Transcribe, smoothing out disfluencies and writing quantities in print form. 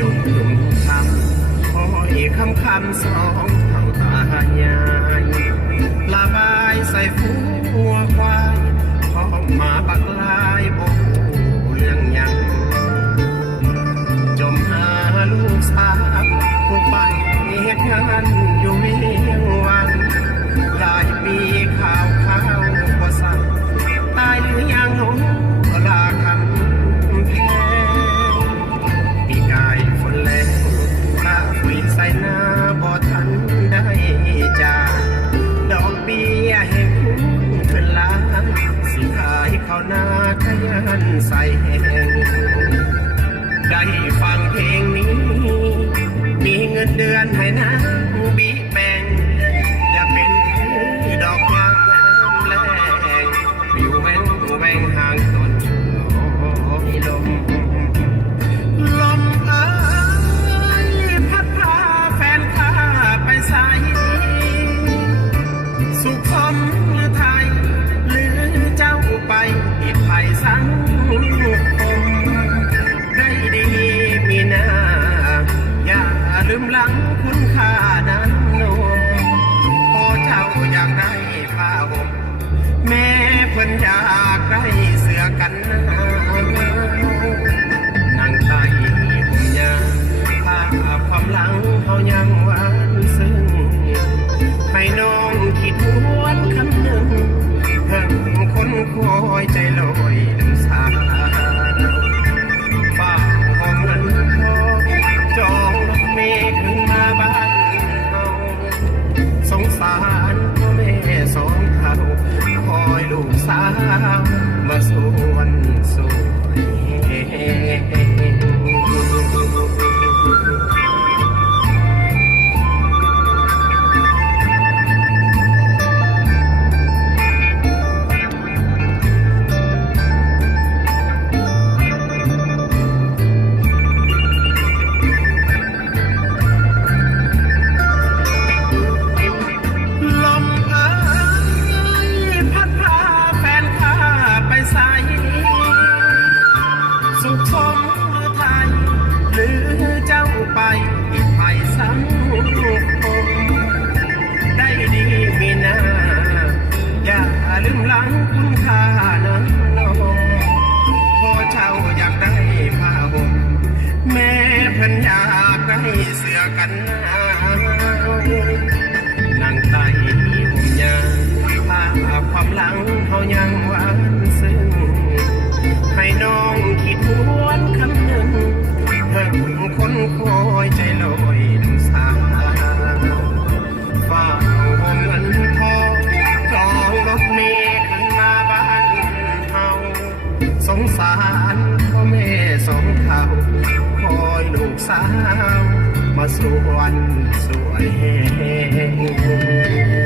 จมหลุมทำคอยคำสองเท่าตายายลาบายใส่ฟูหัวควายพอมาบักลายโบเรื่องยังจมหาลูกสาวผู้ไปเหตุงานอยู่เวียงวังหลายปีข่าวบ่สั่งตายหรือยังหนูลาคำแพงปีกายฝนแรงข้าฝืนใส่หน้าบ่ทันได้จากดอกเบี้ยแห่งขึ้นล้านสิขายข้าวนาขยันใส่แห้งได้ฟังเพลงนี้มีเงินเดือนให้นางบีแบ่งอย่าเป็นดอกยางแรงวิวแหวงห่างต้นลมเอ้ยพัดพาแฟนข้าไปใส่สุขสมหรือไทยหรือเจ้าไปอิดไผ่สังคมได้ดีมีหน้าอย่าลืมหลังคุณค่าน้ำนมพอเจ้าอยากได้ผ้าห่มแม่เพิ่นอยากได้เสื้อกันหนาวนั่งใต้ห่มยางภาพความหลังเขายังหวานซึ้งให้น้องคิดหวนคำหนึ่งเพิ่งคนคอยใจลอยน้ำสาฝ้าห้องเงินทองจองรถเมล์ขึ้นมาบ้านเฮาสงสารพ่อแม่สองเขาคอยลูกสาวมาสวนสวยสุขสมหรือไทยหรือเจ้าไปอิดไผ่สังคมได้ดีมีหน้าอย่าลืมหลังคุณค่าน้ำนมพอเจ้าอยากได้ผ้าห่มแม่เพิ่นอยากได้เสื้อกันหนาวนั่งใต้ห่มยางภาพความหลังเขายังหวานซึ้งให้น้องคิดหวนคำหนึ่งเพิ่งคนคอยใจลอยน้ำสาฝ้าห้องเงินทองจองรถเมล์ขึ้นมาบ้านเฮาสงสารพ่อแม่สองเขาคอยลูกสาวมาสวนสวยแห้ง